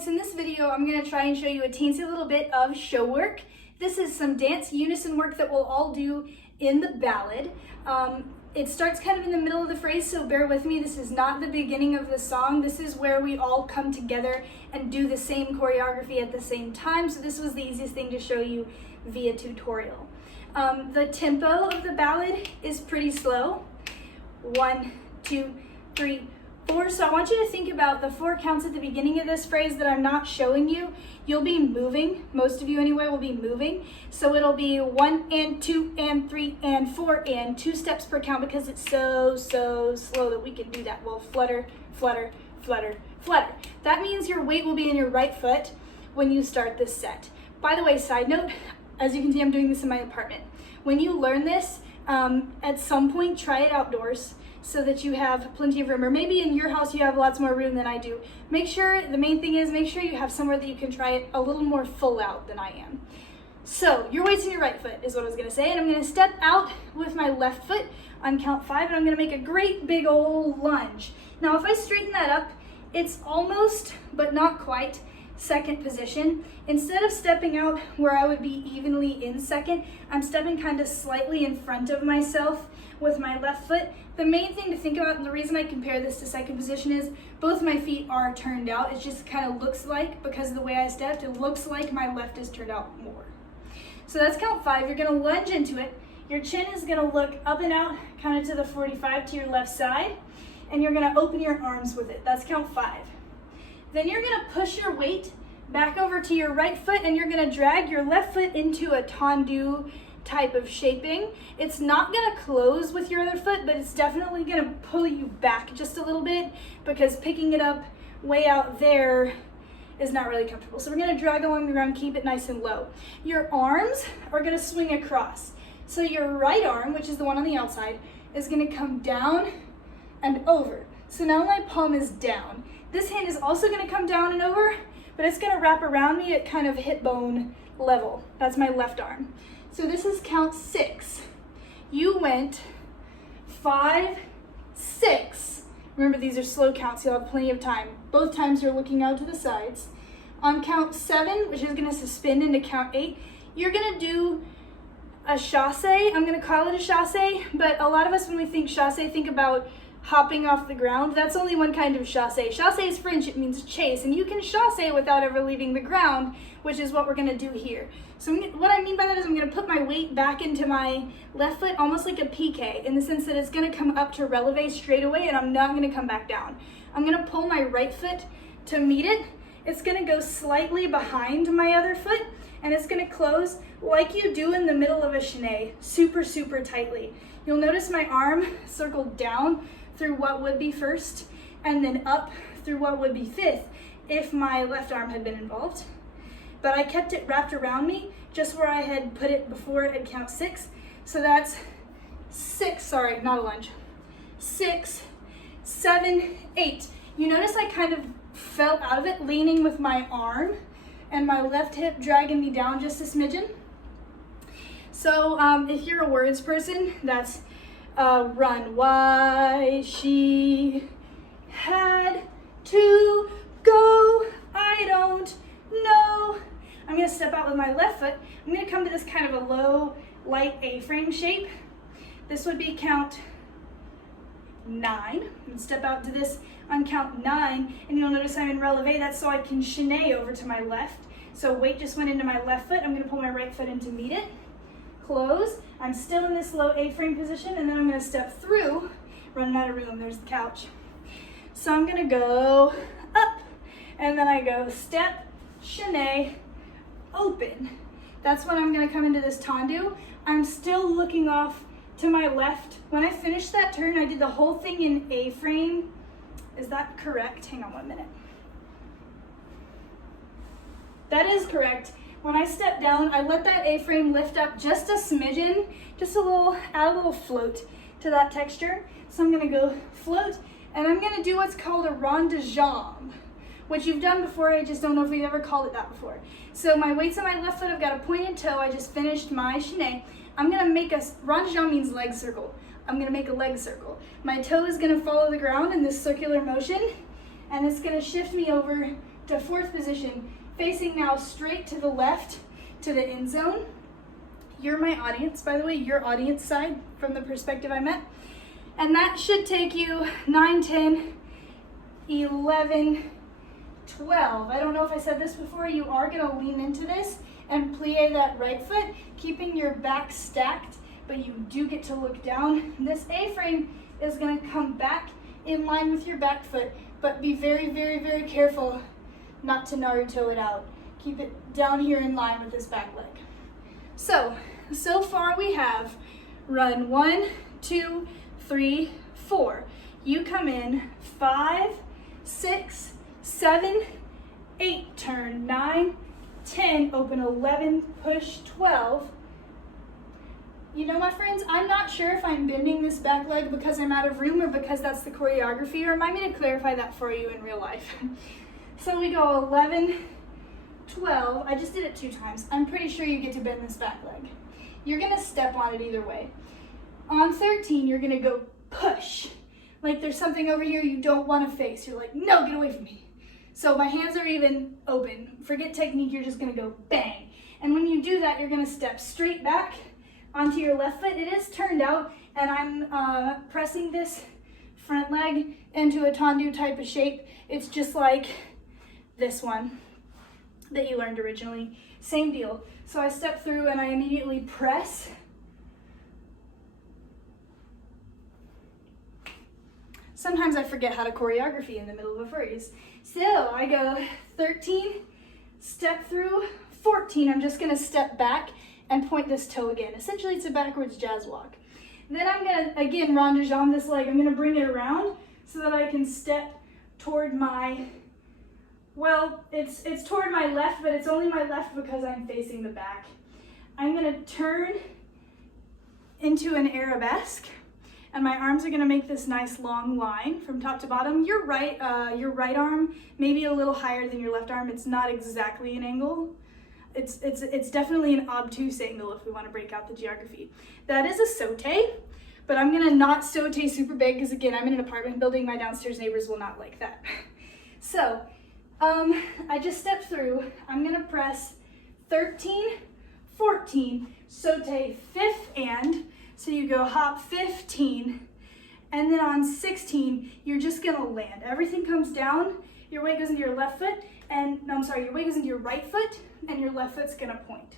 folks, in this video I'm going to try and show you a teensy little bit of show work. This is some dance unison work that we'll all do in the ballad. It starts kind of in the middle of the phrase, so bear with me. This is not the beginning of the song. This is where we all come together and do the same choreography at the same time, so this was the easiest thing to show you via tutorial. The tempo of the ballad is pretty slow. 1, 2, 3, 4. So I want you to think about the 4 counts at the beginning of this phrase that I'm not showing you. You'll be moving, most of you anyway will be moving. So it'll be 1 and 2 and 3 and 4 and 2 steps per count because it's so slow that we can do that. We'll flutter, flutter, flutter, flutter. That means your weight will be in your right foot when you start this set. By the way, side note, as you can see, I'm doing this in my apartment. When you learn this, at some point, try it outdoors so that you have plenty of room, or maybe in your house you have lots more room than I do. The main thing is make sure you have somewhere that you can try it a little more full out than I am. So your weight's in your right foot is what I was gonna say, and I'm gonna step out with my left foot on count 5, and I'm gonna make a great big old lunge. Now if I straighten that up, it's almost, but not quite, second position. Instead of stepping out where I would be evenly in second, I'm stepping kind of slightly in front of myself with my left foot. The main thing to think about, and the reason I compare this to second position, is both my feet are turned out. It just kind of looks like, because of the way I stepped, it looks like my left is turned out more. So that's count 5. You're gonna lunge into it. Your chin is gonna look up and out, kind of to the 45 to your left side, and you're gonna open your arms with it. That's count 5. Then you're gonna push your weight back over to your right foot, and you're gonna drag your left foot into a tendu type of shaping. It's not gonna close with your other foot, but it's definitely gonna pull you back just a little bit because picking it up way out there is not really comfortable. So we're gonna drag along the ground, keep it nice and low. Your arms are gonna swing across. So your right arm, which is the one on the outside, is gonna come down and over. So now my palm is down. This hand is also gonna come down and over, but it's gonna wrap around me at kind of hip bone level. That's my left arm. So this is count 6. You went 5, 6. Remember, these are slow counts, you'll have plenty of time. Both times you're looking out to the sides. On count 7, which is gonna suspend into count 8, you're gonna do a chasse. I'm gonna call it a chasse, but a lot of us, when we think chasse, think about hopping off the ground. That's only one kind of chasse. Chasse is French, it means chase, and you can chasse without ever leaving the ground, which is what we're gonna do here. So what I mean by that is I'm gonna put my weight back into my left foot, almost like a piqué, in the sense that it's gonna come up to releve straight away, and I'm not gonna come back down. I'm gonna pull my right foot to meet it. It's gonna go slightly behind my other foot, and it's gonna close like you do in the middle of a chaîné, super tightly. You'll notice my arm circled down through what would be first, and then up through what would be fifth if my left arm had been involved. But I kept it wrapped around me just where I had put it before at count 6. So that's 6, sorry, not a lunge. 6, 7, 8. You notice I kind of fell out of it, leaning with my arm and my left hip dragging me down just a smidgen. So if you're a words person, that's run, why she had to go, I don't know. I'm gonna step out with my left foot. I'm gonna come to this kind of a low, light A-frame shape. This would be count 9. And step out to this on count 9, and you'll notice I'm in releve. That's so I can chaîné over to my left. So weight just went into my left foot. I'm gonna pull my right foot in to meet it. Close. I'm still in this low A-frame position, and then I'm gonna step through, running out of room, there's the couch. So I'm gonna go up, and then I go step, chaîné, open. That's when I'm gonna come into this tendu. I'm still looking off to my left. When I finished that turn, I did the whole thing in A-frame. Is that correct? Hang on 1 minute. That is correct. When I step down, I let that A-frame lift up just a smidgen, just a little, add a little float to that texture. So I'm gonna go float, and I'm gonna do what's called a rond de jambe, which you've done before, I just don't know if we've ever called it that before. So my weight's on my left foot, I've got a pointed toe, I just finished my chaîné. I'm gonna make a, rond de jambe means leg circle. I'm gonna make a leg circle. My toe is gonna follow the ground in this circular motion, and it's gonna shift me over to fourth position, facing now straight to the left to the end zone. You're my audience, by the way, your audience side from the perspective I'm at. And that should take you 9, 10, 11, 12. I don't know if I said this before, you are gonna lean into this and plie that right foot, keeping your back stacked, but you do get to look down. This A-frame is gonna come back in line with your back foot, but be very, very, very careful not to Naruto it out. Keep it down here in line with this back leg. So far we have run 1, 2, 3, 4. You come in 5, 6, 7, 8, turn 9, 10, open 11, push 12. You know, my friends, I'm not sure if I'm bending this back leg because I'm out of room or because that's the choreography, or remind me to clarify that for you in real life. So we go 11, 12, I just did it 2 times. I'm pretty sure you get to bend this back leg. You're gonna step on it either way. On 13, you're gonna go push. Like there's something over here you don't wanna face. You're like, no, get away from me. So my hands are even open. Forget technique, you're just gonna go bang. And when you do that, you're gonna step straight back onto your left foot. It is turned out, and I'm pressing this front leg into a tendu type of shape. It's just like this one that you learned originally. Same deal. So I step through and I immediately press. Sometimes I forget how to choreography in the middle of a phrase. So I go 13, step through, 14. I'm just gonna step back and point this toe again. Essentially it's a backwards jazz walk. Then I'm gonna, again, rond de jambe this leg. I'm gonna bring it around so that I can step toward my, well, it's toward my left, but it's only my left because I'm facing the back. I'm gonna turn into an arabesque, and my arms are gonna make this nice long line from top to bottom. Your right arm may be a little higher than your left arm. It's not exactly an angle. It's definitely an obtuse angle if we want to break out the geography. That is a saute, but I'm gonna not saute super big because again, I'm in an apartment building. My downstairs neighbors will not like that. So I just stepped through. I'm gonna press 13, 14, saute 5th and, so you go hop 15, and then on 16, you're just gonna land. Everything comes down, your weight goes into your left foot, and, no, I'm sorry, your weight goes into your right foot, and your left foot's gonna point.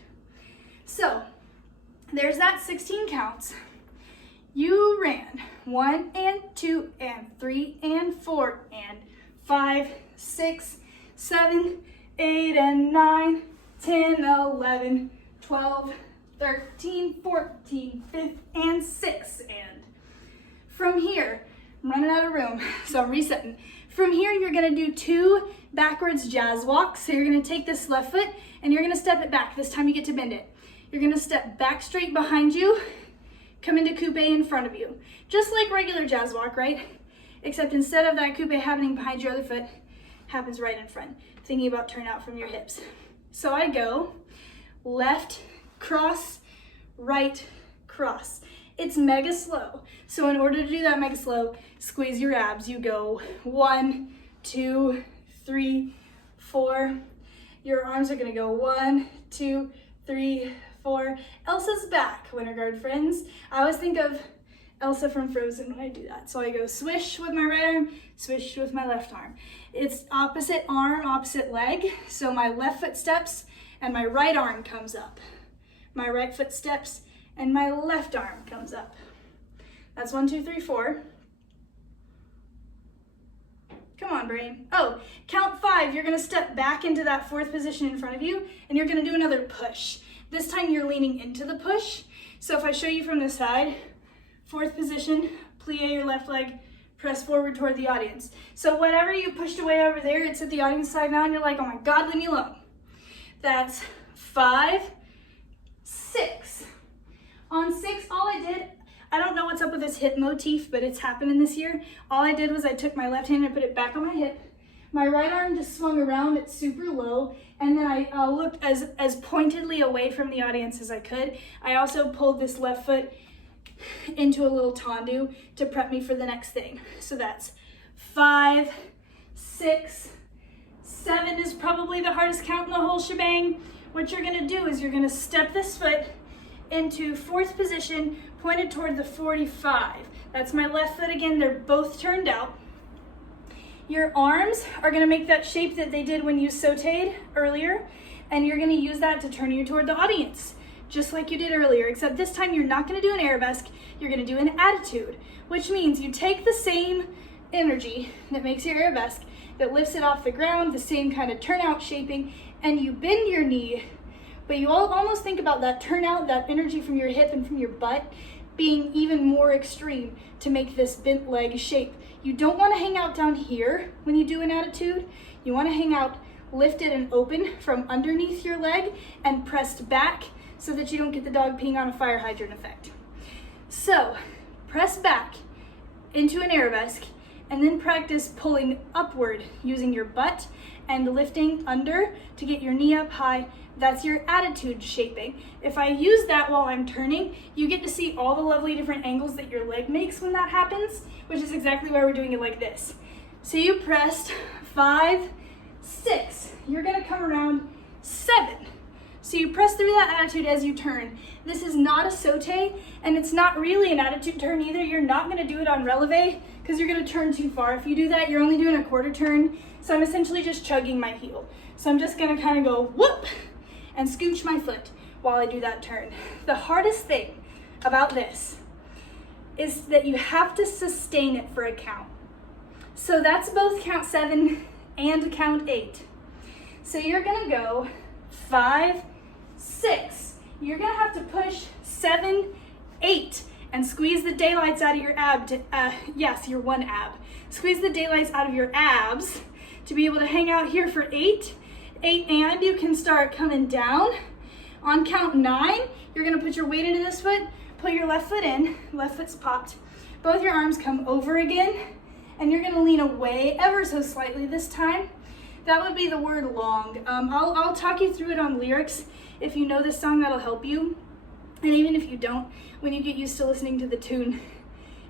So, there's that 16 counts. You ran 1 and 2 and 3 and 4 and 5, 6, 7, 8 and 9, 10, 11, 12, 13, 14, 15, and 6, and from here, I'm running out of room, so I'm resetting. From here, you're gonna do 2 backwards jazz walks. So you're gonna take this left foot and you're gonna step it back. This time you get to bend it. You're gonna step back straight behind you, come into coupe in front of you. Just like regular jazz walk, right? Except instead of that coupe happening behind your other foot, happens right in front, thinking about turn out from your hips. So I go left, cross, right, cross. It's mega slow. So in order to do that mega slow, squeeze your abs. You go 1, 2, 3, 4. Your arms are gonna go 1, 2, 3, 4. Elsa's back, winter guard friends. I always think of Elsa from Frozen when I do that. So I go swish with my right arm, swish with my left arm. It's opposite arm, opposite leg. So my left foot steps and my right arm comes up. My right foot steps and my left arm comes up. That's 1, 2, 3, 4. Come on, brain. Oh, count 5. You're gonna step back into that 4th position in front of you, and you're gonna do another push. This time you're leaning into the push. So if I show you from this side, 4th position, plie your left leg, press forward toward the audience. So whatever you pushed away over there, it's at the audience side now, and you're like, oh my God, leave me alone. That's 5, 6. On 6, all I did, I don't know what's up with this hip motif, but it's happening this year. All I did was I took my left hand and put it back on my hip. My right arm just swung around, it's super low, and then I looked as pointedly away from the audience as I could. I also pulled this left foot into a little tendu to prep me for the next thing. So that's 5, 6, 7 is probably the hardest count in the whole shebang. What you're gonna do is you're gonna step this foot into 4th position, pointed toward the 45. That's my left foot again, they're both turned out. Your arms are gonna make that shape that they did when you sauteed earlier, and you're gonna use that to turn you toward the audience, just like you did earlier, except this time you're not gonna do an arabesque, you're gonna do an attitude, which means you take the same energy that makes your arabesque, that lifts it off the ground, the same kind of turnout shaping, and you bend your knee, but you all almost think about that turnout, that energy from your hip and from your butt being even more extreme to make this bent leg shape. You don't want to hang out down here when you do an attitude. You want to hang out lifted and open from underneath your leg and pressed back so that you don't get the dog peeing on a fire hydrant effect. So press back into an arabesque and then practice pulling upward using your butt and lifting under to get your knee up high. That's your attitude shaping. If I use that while I'm turning, you get to see all the lovely different angles that your leg makes when that happens, which is exactly why we're doing it like this. So you pressed 5, 6. You're gonna come around 7. So you press through that attitude as you turn. This is not a saute, and it's not really an attitude turn either. You're not gonna do it on releve because you're gonna turn too far. If you do that, you're only doing a quarter turn. So I'm essentially just chugging my heel. So I'm just gonna kind of go whoop and scooch my foot while I do that turn. The hardest thing about this is that you have to sustain it for a count. So that's both count 7 and count 8. So you're gonna go 5, 6. You're gonna have to push 7, 8 and squeeze the daylights out of your yes, your one ab. Squeeze the daylights out of your abs to be able to hang out here for 8, and you can start coming down. On count 9, you're gonna put your weight into this foot, put your left foot in, left foot's popped. Both your arms come over again, and you're gonna lean away ever so slightly this time. That would be the word long. I'll talk you through it on lyrics. If you know this song, that'll help you. And even if you don't, when you get used to listening to the tune,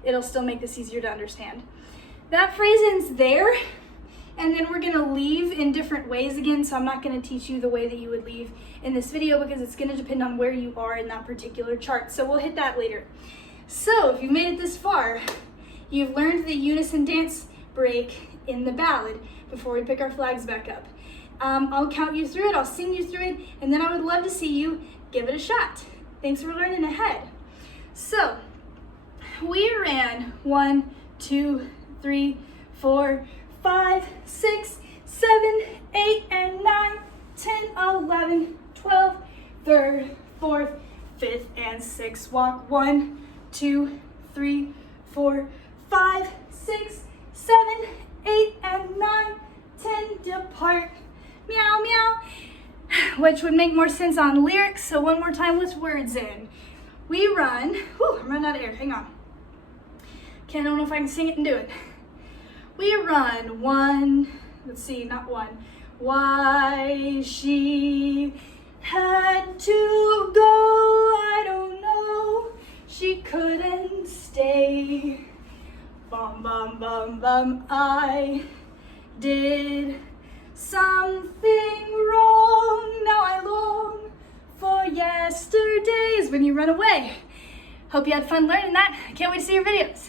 it'll still make this easier to understand. That phrase ends there. And then we're gonna leave in different ways again, so I'm not gonna teach you the way that you would leave in this video because it's gonna depend on where you are in that particular chart. So we'll hit that later. So if you've made it this far, you've learned the unison dance break in the ballad before we pick our flags back up. I'll count you through it, I'll sing you through it, and then I would love to see you give it a shot. Thanks for learning ahead. So we ran 1, 2, 3, 4, 5, 6, 7, 8, and 9, 10, 11, 12, 3rd, 4th, 5th, and 6th. Walk 1, 2, 3, 4, 5, 6, 7, 8, and 9, 10, depart. Meow, meow. Which would make more sense on lyrics, so one more time with words in. We run, I'm running out of air, hang on. Okay, I don't know if I can sing it and do it. We run 1, let's see, not 1. Why she had to go, I don't know. She couldn't stay. Bum, bum, bum, bum, I did something wrong. Now I long for yesterdays when you run away. Hope you had fun learning that. I can't wait to see your videos.